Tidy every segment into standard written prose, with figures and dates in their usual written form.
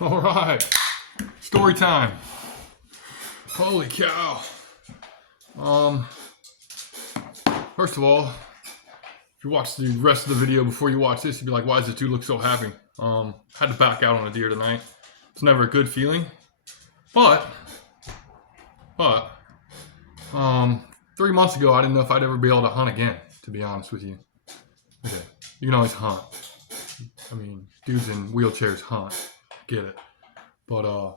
All right, story time. Holy cow. First of all, if you watch the rest of the video before you watch this, you'd be like, why does this dude look so happy? Had to back out on a deer tonight. It's never a good feeling, but 3 months ago, I didn't know if I'd ever be able to hunt again, to be honest with you. Okay, you can always hunt. I mean, dudes in wheelchairs hunt, get it. But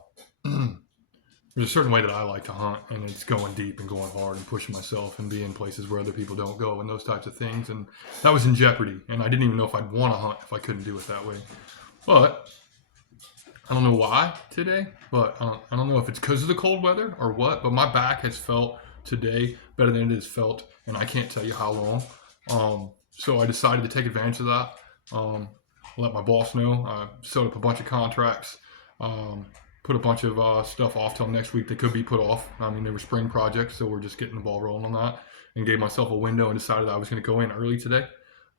there's a certain way that I like to hunt, and it's going deep and going hard and pushing myself and being places where other people don't go and those types of things. And that was in jeopardy, and I didn't even know if I'd want to hunt if I couldn't do it that way. But I don't know why today, but I don't know if it's because of the cold weather or what, but my back has felt today better than it has felt, and I can't tell you how long. So I decided to take advantage of that. Let my boss know. I set up a bunch of contracts, put a bunch of stuff off till next week that could be put off. I mean, they were spring projects, so we're just getting the ball rolling on that, and gave myself a window and decided I was going to go in early today.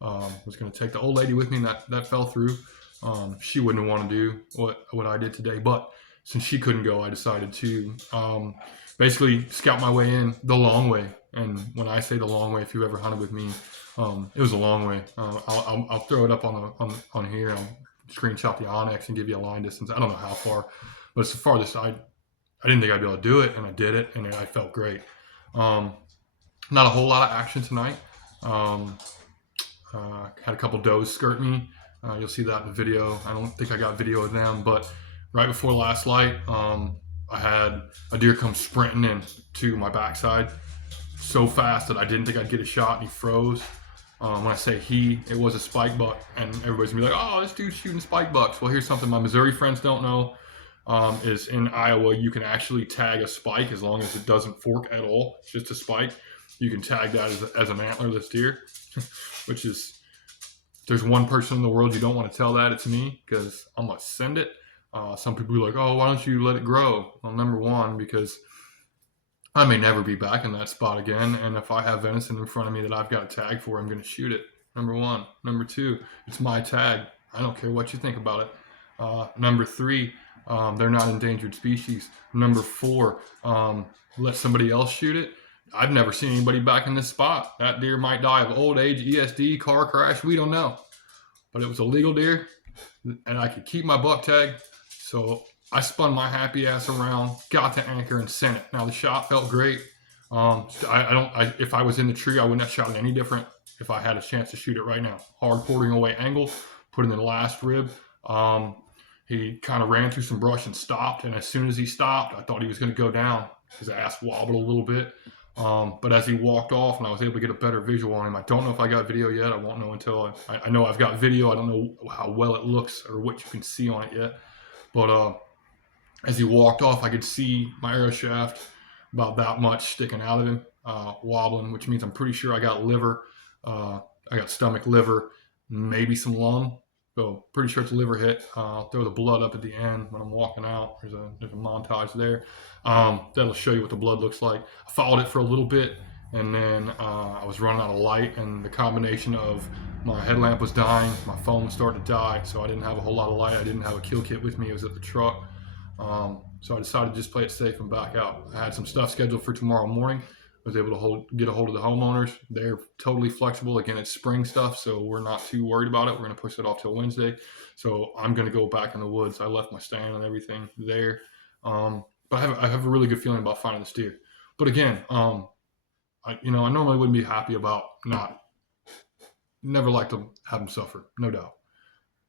I was going to take the old lady with me, and that fell through. She wouldn't want to do what I did today, but since she couldn't go, I decided to basically scout my way in the long way. And when I say the long way, if you've ever hunted with me, it was a long way. I'll throw it up on here. I'll screenshot the Onyx and give you a line distance. I don't know how far, but it's the farthest. I didn't think I'd be able to do it, and I did it, and I felt great. Not a whole lot of action tonight. Had a couple does skirt me. You'll see that in the video. I don't think I got video of them, but right before last light, I had a deer come sprinting in to my backside so fast that I didn't think I'd get a shot, and he froze. When I say he, it was a spike buck, and everybody's gonna be like, oh, this dude's shooting spike bucks. Well, here's something my Missouri friends don't know, is in Iowa, you can actually tag a spike as long as it doesn't fork at all. It's just a spike. You can tag that as an antlerless deer, which is, if there's one person in the world you don't want to tell that, it's me, because I'm gonna send it. Some people are like, oh, why don't you let it grow? Well, number one, because I may never be back in that spot again, and if I have venison in front of me that I've got a tag for, I'm going to shoot it. Number one. Number two, it's my tag. I don't care what you think about it. Number three, they're not endangered species. Number four, let somebody else shoot it. I've never seen anybody back in this spot. That deer might die of old age, ESD, car crash, we don't know. But it was a legal deer, and I could keep my buck tag, so I spun my happy ass around, got the anchor, and sent it. Now the shot felt great. If I was in the tree, I wouldn't have shot it any different if I had a chance to shoot it right now. Hard quartering away angle, put in the last rib. He kind of ran through some brush and stopped. And as soon as he stopped, I thought he was going to go down. His ass wobbled a little bit. But as he walked off, and I was able to get a better visual on him. I don't know if I got video yet. I won't know until I know I've got video. I don't know how well it looks or what you can see on it yet. But as he walked off, I could see my arrow shaft about that much sticking out of him, wobbling, which means I'm pretty sure I got liver. I got stomach, liver, maybe some lung. So pretty sure it's a liver hit. I'll throw the blood up at the end when I'm walking out. There's a montage there. That'll show you what the blood looks like. I followed it for a little bit, and then I was running out of light, and the combination of my headlamp was dying, my phone was starting to die, so I didn't have a whole lot of light. I didn't have a kill kit with me. It was at the truck. So I decided to just play it safe and back out. I had some stuff scheduled for tomorrow morning. I was able to get a hold of the homeowners. They're totally flexible. Again, it's spring stuff, so we're not too worried about it. We're going to push it off till Wednesday. So I'm going to go back in the woods. I left my stand and everything there. But I have a really good feeling about finding this deer. But again, I normally wouldn't be happy about never like to have him suffer, no doubt.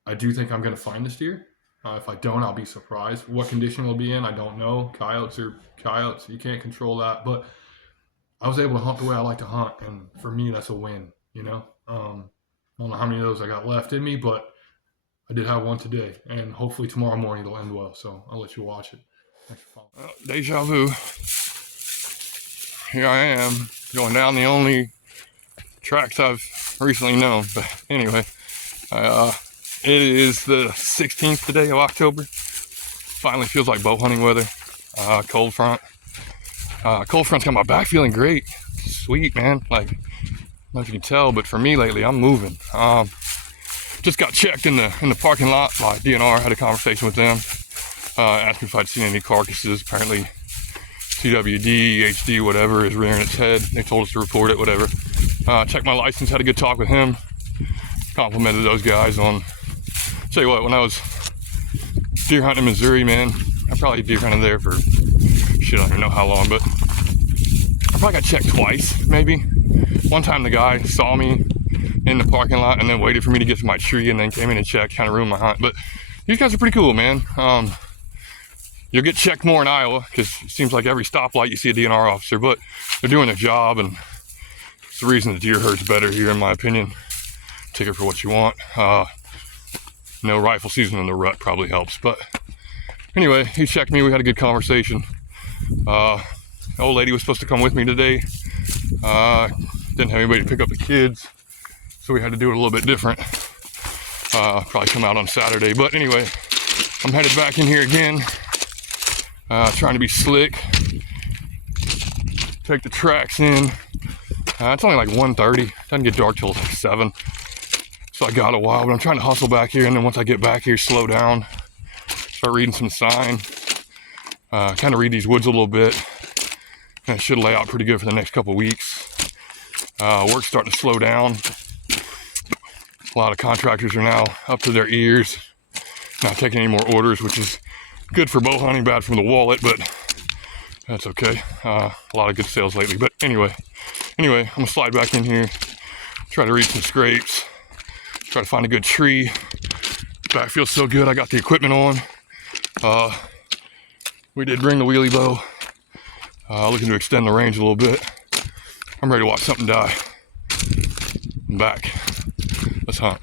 I do think I'm going to find this deer. If I don't, I'll be surprised. What condition it'll be in, I don't know. Coyotes are coyotes. You can't control that. But I was able to hunt the way I like to hunt, and for me, that's a win, I don't know how many of those I got left in me, but I did have one today, and hopefully tomorrow morning it'll end well, so I'll let you watch it. Thanks for following. Deja vu. Here I am, going down the only tracks I've recently known. But anyway, it is the 16th today of October. Finally feels like bow hunting weather. Cold front. Cold front's got my back feeling great. Sweet, man. Like, I don't know if you can tell, but for me lately, I'm moving. Just got checked in the parking lot by DNR. Had a conversation with them. asking if I'd seen any carcasses. Apparently CWD, HD, whatever is rearing its head. They told us to report it, whatever. Checked my license, had a good talk with him. Complimented those guys on, tell you what, when I was deer hunting in Missouri, man, I probably deer hunted there for, shit, I don't even know how long, but I probably got checked twice, maybe. One time the guy saw me in the parking lot and then waited for me to get to my tree and then came in and checked, kind of ruined my hunt. But these guys are pretty cool, man. You'll get checked more in Iowa because it seems like every stoplight you see a DNR officer, but they're doing their job, and it's the reason the deer herd's better here, in my opinion. Take it for what you want. No rifle season in the rut probably helps, but anyway, he checked me. We had a good conversation. The old lady was supposed to come with me today. Didn't have anybody to pick up the kids, so we had to do it a little bit different. Probably come out on Saturday, but anyway, I'm headed back in here again. Trying to be slick. Take the tracks in. It's only like 1:30. Doesn't get dark till like 7. So I got a while, but I'm trying to hustle back here, and then once I get back here, slow down. Start reading some sign. Kind of read these woods a little bit. And it should lay out pretty good for the next couple weeks. Work's starting to slow down. A lot of contractors are now up to their ears, not taking any more orders, which is good for bow hunting, bad from the wallet, but that's okay. A lot of good sales lately. But anyway, I'm gonna slide back in here, try to read some scrapes, try to find a good tree. Back feels so good. I got the equipment on. We did bring the wheelie bow. Looking to extend the range a little bit. I'm ready to watch something die. I'm back. Let's hunt.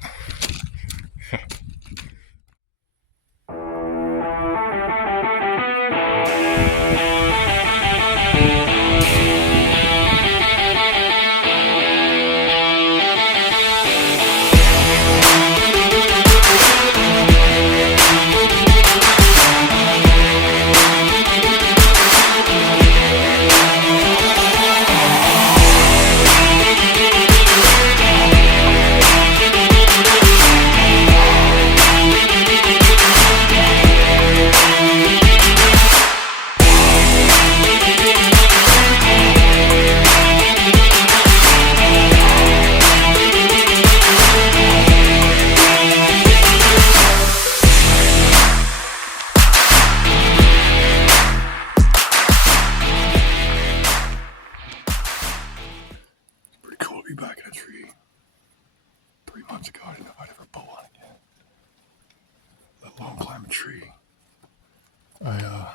Back in a tree. 3 months ago, I didn't know if I'd ever bow hunt again, let alone climb a tree. I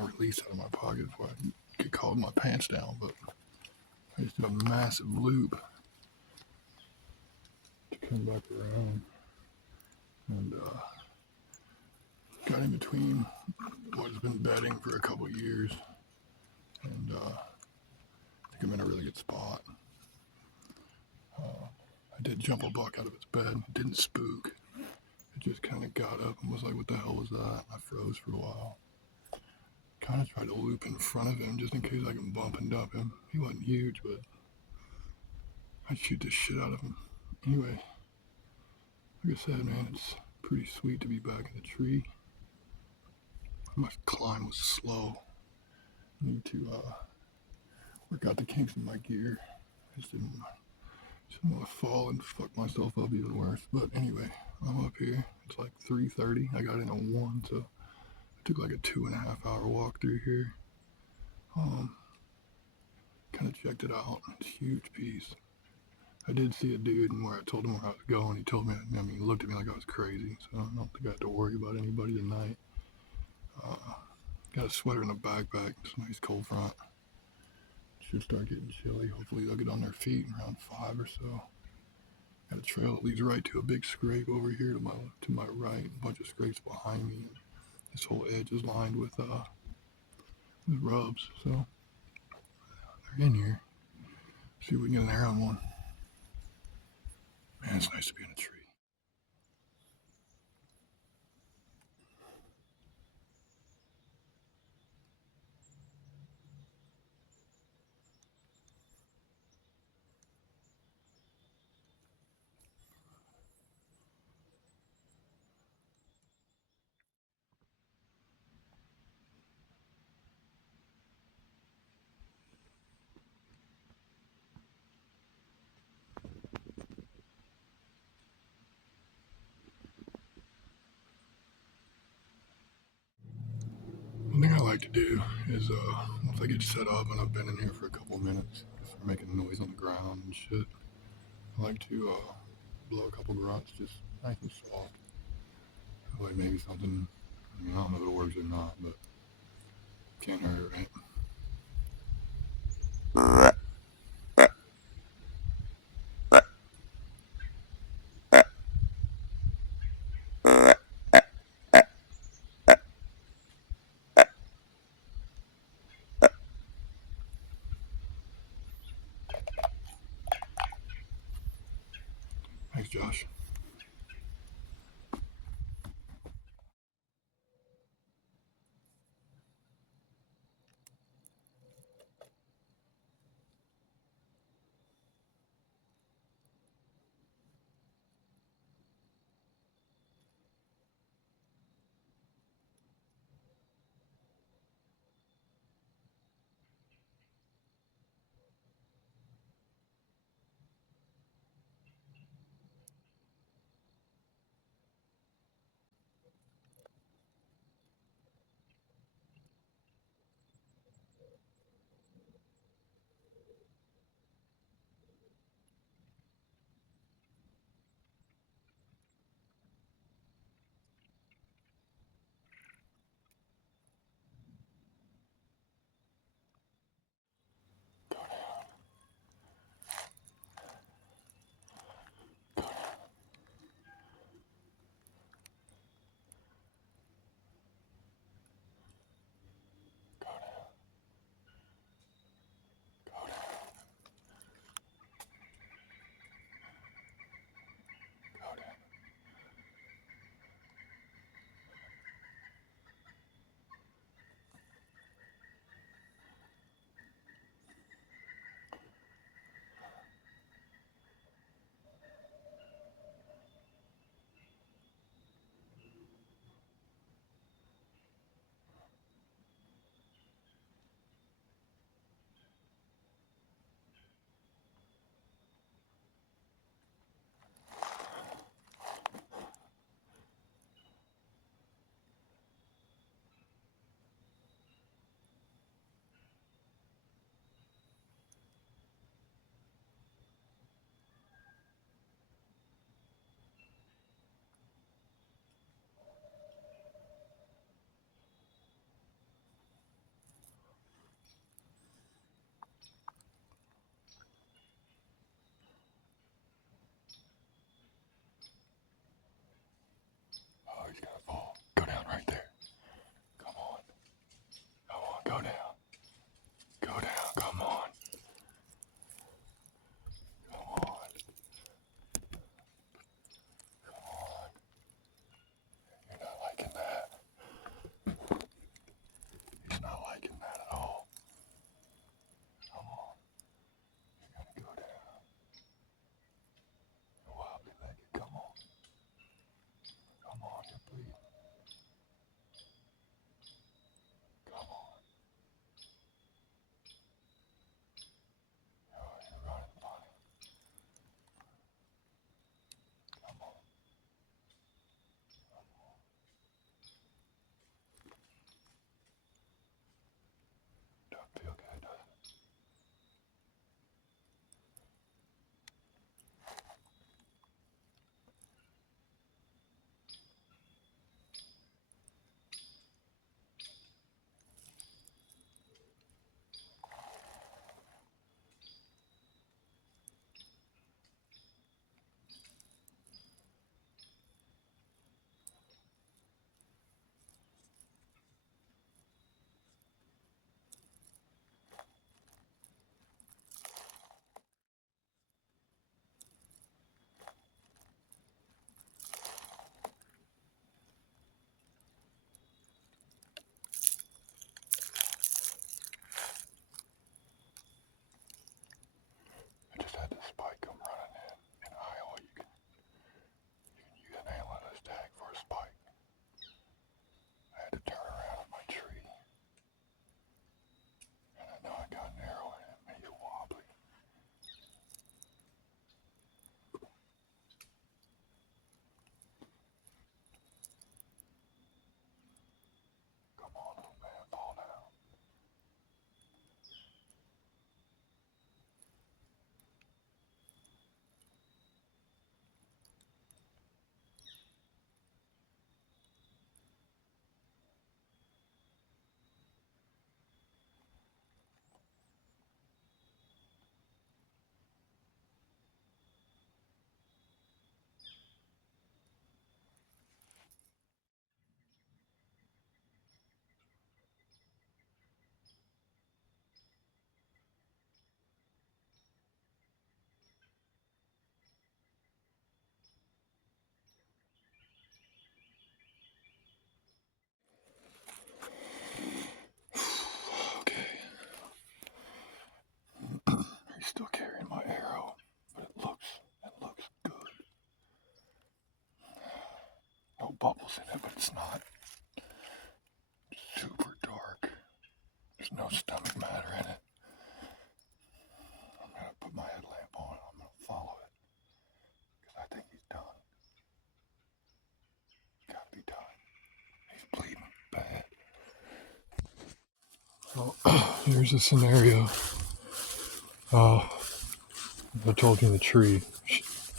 release out of my pocket before I get caught with my pants down, but I just did a massive loop to come back around and got in between what's been bedding for a couple years, and I think I'm in a really good spot. I did jump a buck out of its bed. It didn't spook. It just kind of got up and was like, what the hell was that? I froze for a while. Kind of tried to loop in front of him just in case I can bump and dump him. He wasn't huge, but I'd shoot the shit out of him. Anyway, like I said, man, it's pretty sweet to be back in the tree. My climb was slow. I need to work out the kinks in my gear. I just didn't want to fall and fuck myself up even worse. But anyway, I'm up here. It's like 3:30. I got in at 1, so I took like a 2.5 hour walk through here. Kind of checked it out. It's a huge piece. I did see a dude, and where I told him where I was going, he told me, he looked at me like I was crazy, so I don't think I have to worry about anybody tonight. Got a sweater and a backpack. It's a nice cold front. Should start getting chilly. Hopefully they'll get on their feet around 5 or so. Got a trail that leads right to a big scrape over here to my right. A bunch of scrapes behind me. And this whole edge is lined with rubs. So they're in here. See if we can get an arrow on one. Man, it's nice to be in a tree. like to do is, once I get set up and I've been in here for a couple of minutes, just making noise on the ground and shit, I like to blow a couple grunts, just nice and soft. That way maybe something, I mean, I don't know if it works or not, but can't hurt, right? Thanks, Josh. Oh, he's gonna fall. Go down right there. Come on. Come on, go down. Go down, come on. Come on. Come on. You're not liking that. He's not liking that at all. Come on. You're gonna go down. You're wobbly legged. Come on. Come on, you're bleeding. Come on. Oh, you're running funny. Come on. Don't feel good, does it? whitetails in it, but it's not super dark. There's no stomach matter in it. I'm gonna put my headlamp on. I'm gonna follow it because I think he's done. Gotta be done. He's bleeding bad. So here's a scenario. I told you in the tree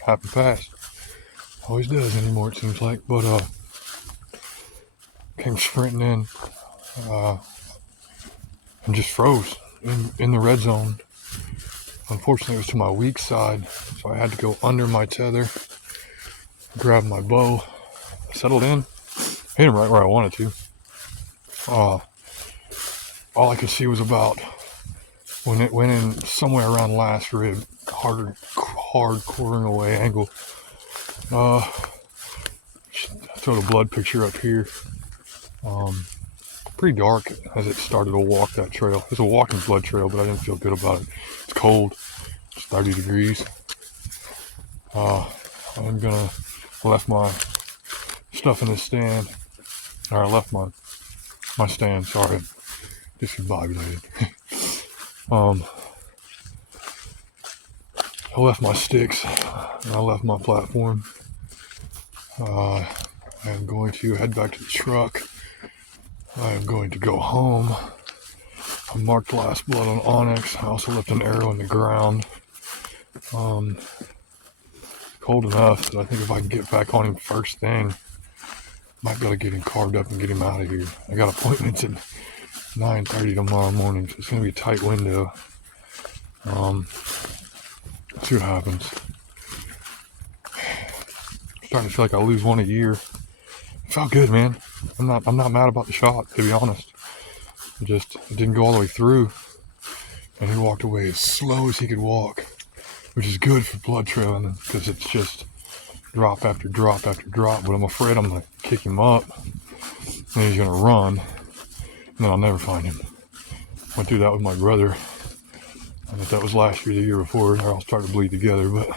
happened fast. Always does anymore, it seems like. But came sprinting in and just froze in the red zone. Unfortunately, it was to my weak side, so I had to go under my tether, grab my bow, settled in, hit him right where I wanted to. All I could see was about, when it went in somewhere around last rib, hard quartering away angle. Throw the blood picture up here. Pretty dark as it started to walk that trail. It's a walking blood trail, but I didn't feel good about it. It's cold. It's 30 degrees. I'm gonna left my stuff in the stand. Or I left my stand. Sorry, discombobulated. I left my sticks and I left my platform. I'm going to head back to the truck. I'm going to go home. I marked last blood on Onyx. I also left an arrow in the ground. Cold enough that I think if I can get back on him first thing, might be able to get him carved up and get him out of here. I got appointments at 9:30 tomorrow morning, so it's going to be a tight window. See what happens. Starting to feel like I lose one a year. It felt good, man. I'm not mad about the shot, to be honest. It didn't go all the way through, and he walked away as slow as he could walk, which is good for blood trailing because it's just drop after drop after drop. But I'm afraid I'm gonna kick him up, and he's gonna run, and then I'll never find him. Went through that with my brother. I think that was last year, the year before. They're all starting to bleed together, but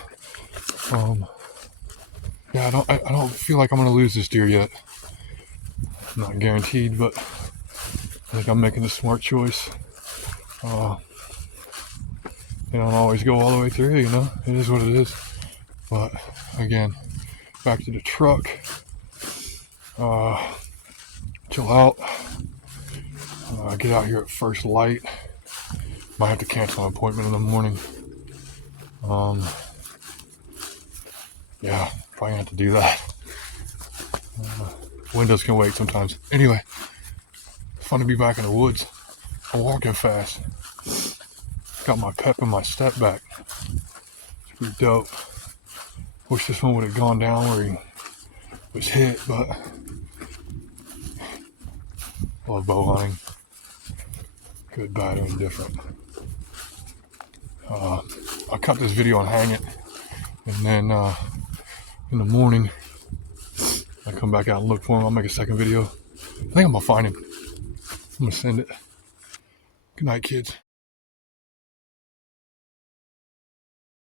yeah, I don't feel like I'm gonna lose this deer yet. Not guaranteed, but I think I'm making a smart choice. They don't always go all the way through, you know. It is what it is. But again, back to the truck. Chill out. Get out here at first light. Might have to cancel an appointment in the morning. Yeah, probably have to do that. Windows can wait sometimes. Anyway, it's fun to be back in the woods. I'm walking fast. Got my pep and my step back. It's pretty dope. Wish this one would have gone down where he was hit, but I love bow hunting. Good, bad, or indifferent. I'll cut this video and hang it, and then in the morning I come back out and look for him. I'll make a second video. I think I'm gonna find him. I'm gonna send it. Good night, kids.